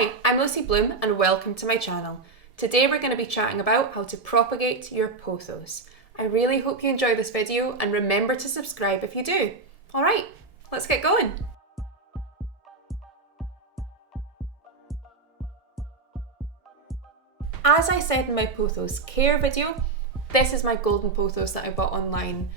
Hi, I'm Lucy Bloom and welcome to my channel. Today we're going to be chatting about how to propagate your pothos. I really hope you enjoy this video and remember to subscribe if you do. Alright, let's get going. As I said in my pothos care video, this is my golden pothos that I bought online.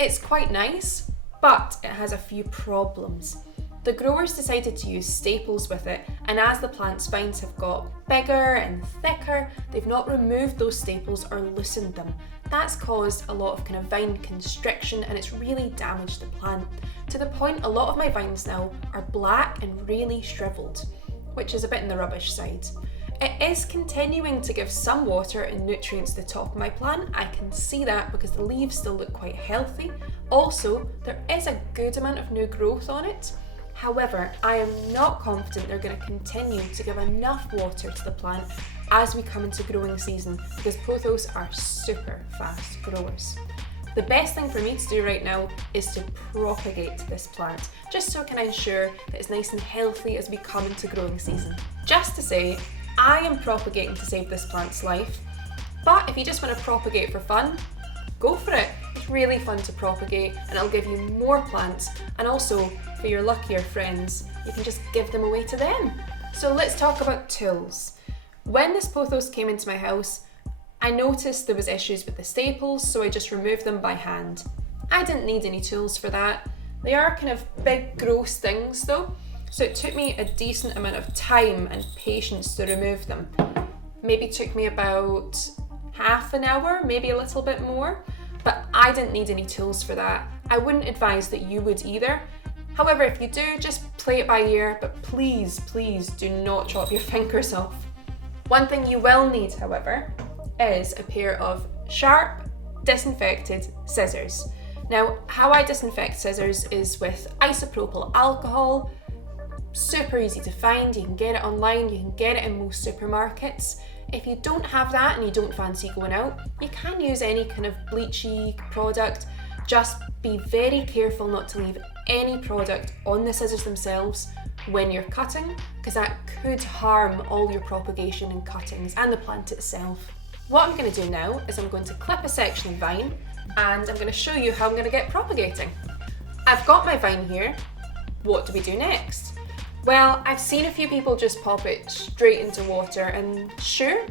It's quite nice, but it has a few problems. The growers decided to use staples with it, and as the plant spines have got bigger and thicker, they've not removed those staples or loosened them. That's caused a lot of kind of vine constriction, and it's really damaged the plant, to the point a lot of my vines now are black and really shriveled, which is a bit in the rubbish side. It is continuing to give some water and nutrients to the top of my plant. I can see that because the leaves still look quite healthy. Also, there is a good amount of new growth on it. However, I am not confident they're going to continue to give enough water to the plant as we come into growing season, because pothos are super fast growers. The best thing for me to do right now is to propagate this plant, just so I can ensure that it's nice and healthy as we come into growing season. Just to say, I am propagating to save this plant's life, but if you just want to propagate for fun, go for it. It's really fun to propagate and it'll give you more plants, and also for your luckier friends, you can just give them away to them. So let's talk about tools. When this pothos came into my house, I noticed there was issues with the staples, so I just removed them by hand. I didn't need any tools for that. They are kind of big, gross things though, so it took me a decent amount of time and patience to remove them. Maybe took me about half an hour, maybe a little bit more, but I didn't need any tools for that. I wouldn't advise that you would either. However, if you do, just play it by ear, but please do not chop your fingers off. One thing you will need, however, is a pair of sharp, disinfected scissors. Now, how I disinfect scissors is with isopropyl alcohol. Super easy to find, you can get it online, you can get it in most supermarkets. If you don't have that and you don't fancy going out, you can use any kind of bleachy product. Just be very careful not to leave any product on the scissors themselves when you're cutting, because that could harm all your propagation and cuttings and the plant itself. What I'm going to do now is I'm going to clip a section of vine and I'm going to show you how I'm going to get propagating. I've got my vine here. What do we do next? Well, I've seen a few people just pop it straight into water, and sure,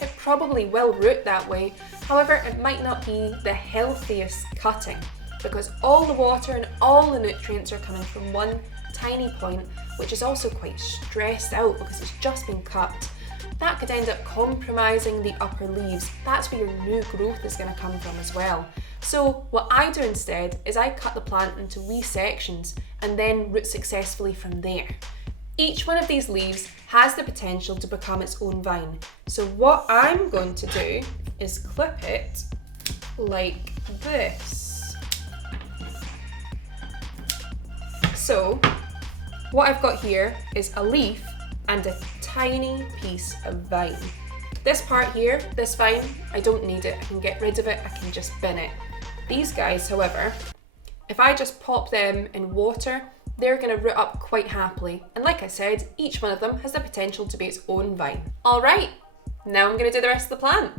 it probably will root that way. However, it might not be the healthiest cutting, because all the water and all the nutrients are coming from one tiny point, which is also quite stressed out because it's just been cut. That could end up compromising the upper leaves. That's where your new growth is going to come from as well. So what I do instead is I cut the plant into wee sections and then root successfully from there. Each one of these leaves has the potential to become its own vine. So what I'm going to do is clip it like this. So what I've got here is a leaf and a tiny piece of vine. This part here, this vine, I don't need it. I can get rid of it, I can just bin it. These guys, however, if I just pop them in water, they're going to root up quite happily. And like I said, each one of them has the potential to be its own vine. All right, now I'm going to do the rest of the plant.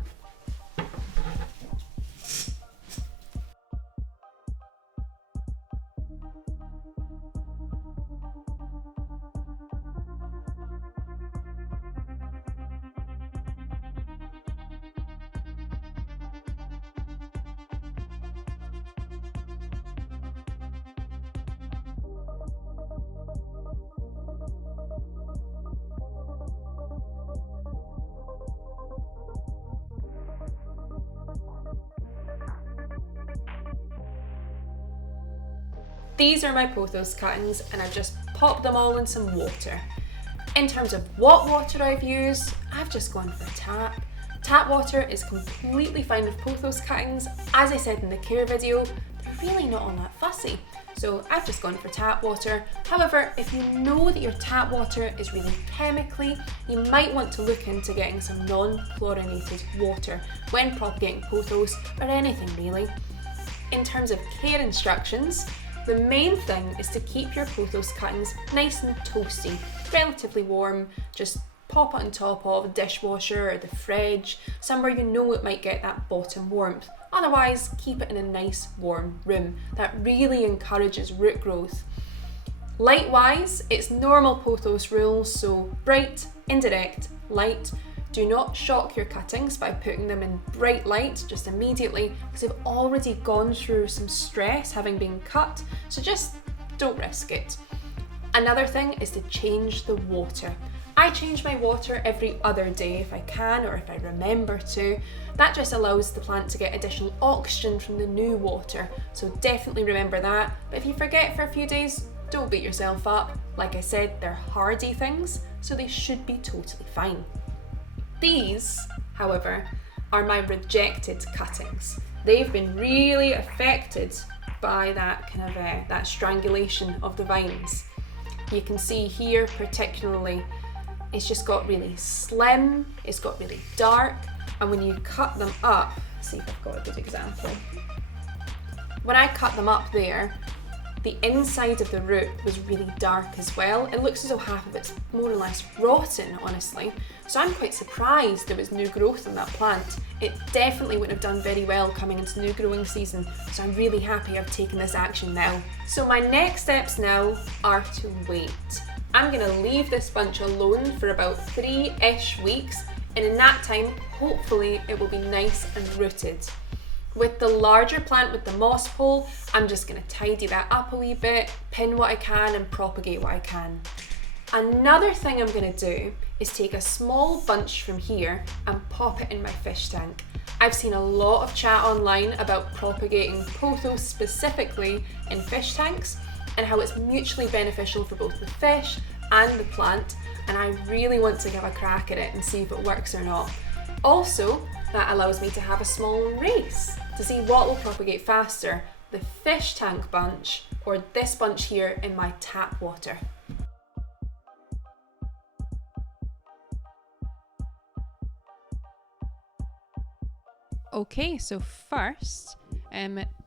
These are my pothos cuttings and I've just popped them all in some water. In terms of what water I've used, I've just gone for tap. Tap water is completely fine with pothos cuttings. As I said in the care video, they're really not all that fussy. So I've just gone for tap water. However, if you know that your tap water is really chemically, you might want to look into getting some non-chlorinated water when propagating pothos or anything really. In terms of care instructions, the main thing is to keep your pothos cuttings nice and toasty. relatively warm, just pop it on top of a dishwasher or the fridge, somewhere you know it might get that bottom warmth. Otherwise, keep it in a nice warm room. That really encourages root growth. Light-wise, it's normal pothos rules, so bright, indirect, light. Do not shock your cuttings by putting them in bright light just immediately, because they've already gone through some stress having been cut, so just don't risk it. Another thing is to change the water. I change my water every other day if I can, or if I remember to. That just allows the plant to get additional oxygen from the new water, so definitely remember that. But if you forget for a few days, don't beat yourself up. Like I said, they're hardy things, so they should be totally fine. These, however, are my rejected cuttings. They've been really affected by that kind of that strangulation of the vines. You can see here particularly, it's just got really slim, it's got really dark, and when you cut them up, see if I've got a good example. When I cut them up there, the inside of the root was really dark as well. It looks as though half of it's more or less rotten, honestly. So I'm quite surprised there was new growth in that plant. It definitely wouldn't have done very well coming into new growing season, so I'm really happy I've taken this action now. So my next steps now are to wait. I'm gonna leave this bunch alone for about 3-ish weeks, and in that time, hopefully it will be nice and rooted. With the larger plant with the moss pole, I'm just going to tidy that up a wee bit, pin what I can and propagate what I can. Another thing I'm going to do is take a small bunch from here and pop it in my fish tank. I've seen a lot of chat online about propagating pothos specifically in fish tanks and how it's mutually beneficial for both the fish and the plant, and I really want to give a crack at it and see if it works or not. Also, that allows me to have a small race to see what will propagate faster, the fish tank bunch or this bunch here in my tap water. Okay, so first,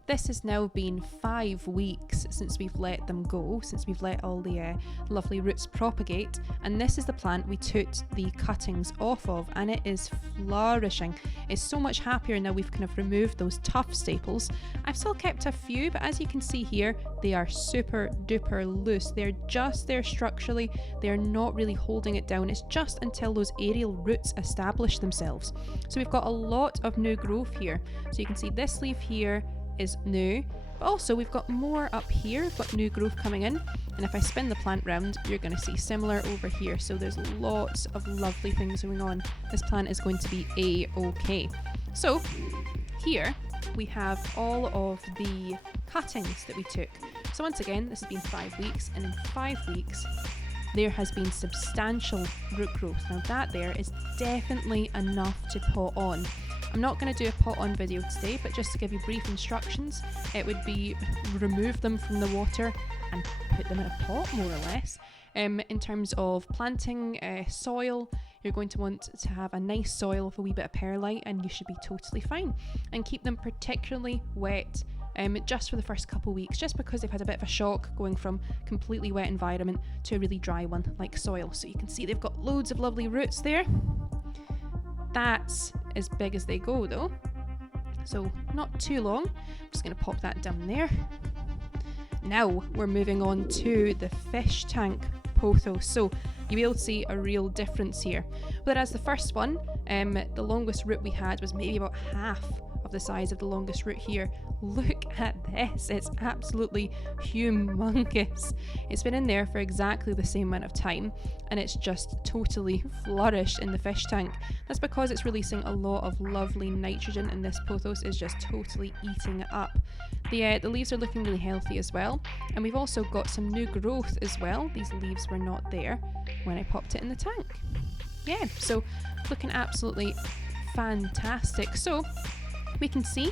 this has now been 5 weeks since we've let them go, since we've let all the lovely roots propagate, and this is the plant we took the cuttings off of, and it is flourishing. It's so much happier now we've kind of removed those tough staples. I've still kept a few, but as you can see here, they are super duper loose. They're just there structurally, they're not really holding it down. It's just until those aerial roots establish themselves. So we've got a lot of new growth here. So you can see this leaf here is new, but also we've got more up here. We've got new growth coming in, and if I spin the plant round, you're going to see similar over here. So there's lots of lovely things going on. This plant is going to be a-okay. So here we have all of the cuttings that we took. So once again, this has been 5 weeks, and in 5 weeks there has been substantial root growth. Now that there is definitely enough to pot on. I'm not going to do a pot on video today, but just to give you brief instructions, it would be remove them from the water and put them in a pot, more or less. In terms of planting soil, you're going to want to have a nice soil with a wee bit of perlite, and you should be totally fine. And keep them particularly wet just for the first couple of weeks, just because they've had a bit of a shock going from completely wet environment to a really dry one like soil. So you can see they've got loads of lovely roots there. That's as big as they go though, so not too long. I'm just going to pop that down there. Now we're moving on to the fish tank pothos. So you'll be able to see a real difference here. Whereas the first one, the longest root we had was maybe about half of the size of the longest root here. Look at this, it's absolutely humongous. It's been in there for exactly the same amount of time, and it's just totally flourished in the fish tank. That's because it's releasing a lot of lovely nitrogen, and this pothos is just totally eating it up. The leaves are looking really healthy as well, and we've also got some new growth as well. These leaves were not there when I popped it in the tank. Yeah, so looking absolutely fantastic. So we can see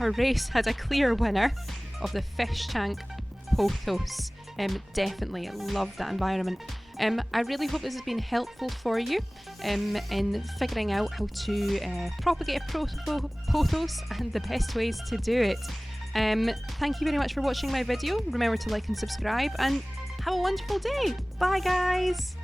our race had a clear winner of the fish tank pothos. Definitely love that environment. I really hope this has been helpful for you in figuring out how to propagate a pothos and the best ways to do it. Thank you very much for watching my video. Remember to like and subscribe, and Have a wonderful day. Bye, guys.